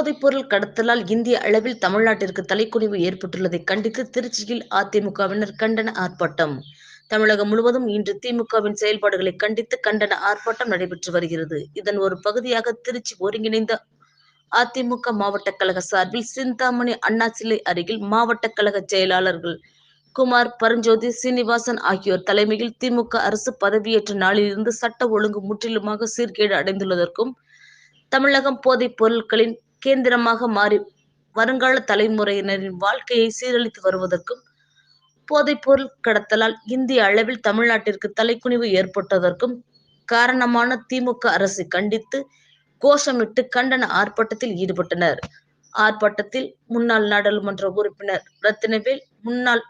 போதைப்பொருள் கடத்தலால் இந்திய அளவில் தமிழ்நாட்டிற்கு தலைக்குனிவு ஏற்பட்டுள்ளதை கண்டித்து திருச்சியில் அதிமுகவினர் கண்டன ஆர்ப்பாட்டம். தமிழகம் முழுவதும் இன்று திமுகவின் செயல்பாடுகளை கண்டித்து கண்டன ஆர்ப்பாட்டம் நடைபெற்று வருகிறது. இதன் ஒரு பகுதியாக திருச்சி ஒருங்கிணைந்த அதிமுக மாவட்ட கழக சார்பில் சிந்தாமணி அண்ணா சிலை அருகில் மாவட்ட கழக செயலாளர்கள் குமார் பரஞ்சோதி சீனிவாசன் ஆகியோர் தலைமையில் திமுக அரசு பதவியேற்ற நாளிலிருந்து சட்ட ஒழுங்கு முற்றிலுமாக சீர்கேடு அடைந்துள்ளதற்கும் தமிழகம் போதைப் பொருட்களின் கேந்திரமாக மாறி வருங்கால தலைமுறையினரின் வாழ்க்கையை சீரழித்து வருவதற்கும் போதைப்பொருள் கடத்தலால் இந்திய அளவில் தமிழ்நாட்டிற்கு தலைக்குனிவு ஏற்பட்டதற்கும் காரணமான திமுக அரசை கண்டித்து கோஷமிட்டு கண்டன ஆர்ப்பாட்டத்தில் ஈடுபட்டனர். ஆர்ப்பாட்டத்தில் முன்னாள் நாடாளுமன்ற உறுப்பினர் ரத்தினவேல் முன்னாள்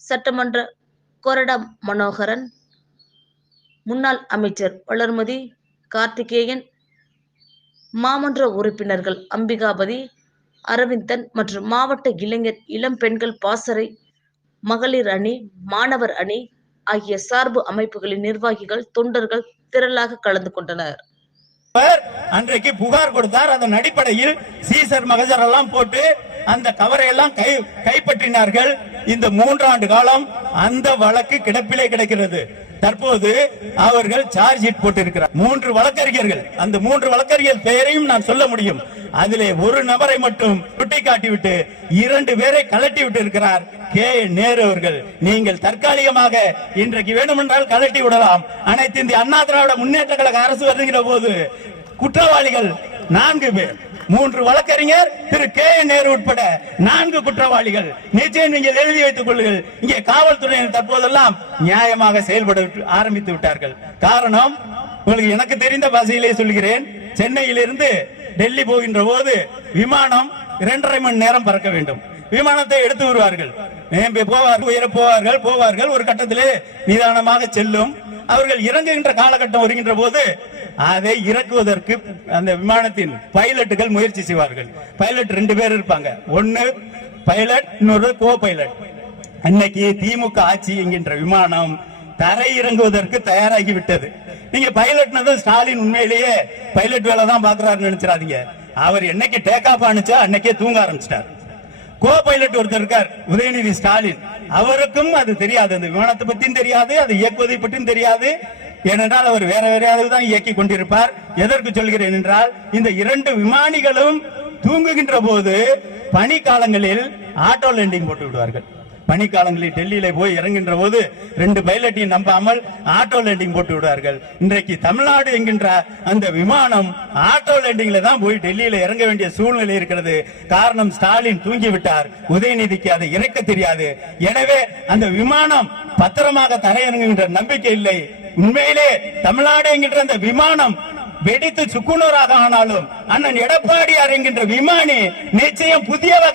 சட்டமன்ற கொரடா மனோகரன் முன்னாள் அமைச்சர் வளர்மதி கார்த்திகேயன் மாமன்ற உறுப்பினர்கள் அம்பிகாபதி அரவிந்தன் மற்றும் மாவட்ட இளைஞர் இளம் பெண்கள் பாசறை மகளிர் அணி மாணவர் அணி ஆகிய சார்பு அமைப்புகளின் நிர்வாகிகள் தொண்டர்கள் திரளாக கலந்து கொண்டனர். அன்றைக்கு புகார் கொடுத்தார். அதன் அடிப்படையில் சீசர் மகஜர் எல்லாம் போட்டு அந்த கவரை எல்லாம் கை கைப்பற்றினார்கள். இந்த மூன்றாண்டு காலம் அந்த வழக்கு கிடப்பிலே கிடக்கிறது. தற்போது அவர்கள் சார்ஜ் ஷீட் போட்டிருக்கிறார். மூன்று வழக்கறிஞர்கள். அந்த மூன்று வழக்கறிஞர் பெயரையும் நான் சொல்ல முடியும். அதிலே ஒரு நபரை மட்டும் சுட்டிக்காட்டிவிட்டு இரண்டு பேரை கலட்டி விட்டு இருக்கிறார் கே. நேரு அவர்கள். நீங்கள் தற்காலிகமாக இன்றைக்கு வேண்டுமென்றால் கலட்டி விடலாம். அனைத்து இந்திய அண்ணா திராவிட முன்னேற்ற கழக அரசு வருகிற போது குற்றவாளிகள் நான்கு பேர். மூன்று வழக்கறிஞர் திரு கே என் நேரு உட்பட நான்கு குற்றவாளிகள். நிச்சயம் நீங்கள் எழுதி வைத்துக் கொள்ளுங்கள். இங்கே காவல்துறையினர் தற்போதெல்லாம் நியாயமாக செயல்பட ஆரம்பித்து விட்டார்கள். காரணம் உங்களுக்கு எனக்கு தெரிந்த பசையிலே சொல்கிறேன். சென்னையிலிருந்து டெல்லி போகின்ற போது விமானம் இரண்டரை மணி நேரம் பறக்க வேண்டும். விமானத்தை எடுத்து வருவார்கள். மேம்பே போவார்கள் உயர போவார்கள் போவார்கள். ஒரு கட்டத்திலே நிதானமாக செல்லும். அவர்கள் இறங்குகின்ற காலகட்டம் வருகின்ற போது அதை இறக்குவதற்கு அந்த விமானத்தின் பைலட்டுகள் முயற்சி செய்வார்கள். பைலட் ரெண்டு பேர் இருப்பாங்க. ஒன்னு பைலட் இன்னொரு கோ பைலட் அன்னைக்கு திமுக ஆட்சி என்கின்ற விமானம் தரை இறங்குவதற்கு தயாராகி விட்டது. நீங்க பைலட்னது ஸ்டாலின் உண்மையிலேயே பைலட் வேலை தான் பாக்குறாருன்னு நினைச்சிடாதீங்க. அவர் என்னைக்கு டேக் ஆஃப் ஆனிச்சோ அன்னைக்கே தூங்க ஆரம்பிச்சிட்டார். கோ பைலட் ஒருத்தர் இருக்கார் உதயநிதி ஸ்டாலின். அவருக்கும் அது தெரியாது. அந்த விமானத்தை பத்தியும் தெரியாது அதை இயக்குவதை பற்றியும் தெரியாது. ஏனென்றால் அவர் வேற வேறையாவது தான் இயக்கி கொண்டிருப்பார். எதற்கு சொல்கிறேன் என்றால் இந்த இரண்டு விமானிகளும் தூங்குகின்ற போது பனிக்காலங்களில் ஆட்டோ லேண்டிங் போட்டு விடுவார்கள். பனிக்காலங்களில் டெல்லியில போய் இறங்குகின்ற போது ரெண்டு பைலட்டையும் நம்பாமல் ஆட்டோ லேண்டிங் போட்டு விடுவார்கள். இன்றைக்கு தமிழ்நாடு என்கின்ற அந்த விமானம் ஆட்டோ லேண்டிங்ல தான் போய் டெல்லியில இறங்க வேண்டிய சூழ்நிலை இருக்கிறது. காரணம் ஸ்டாலின் தூங்கி விட்டார் உதயநிதிக்கு அதை இறக்க தெரியாது. எனவே அந்த விமானம் பத்திரமாக தரையிறங்குகின்ற நம்பிக்கை இல்லை. உண்மையிலே தமிழ்நாடு என்கின்ற அந்த விமானம் வெடித்து சுக்குநூறாக ஆனாலும் அண்ணன் எடப்பாடியார் என்கின்ற விமானி நிச்சயம் புதிய வகை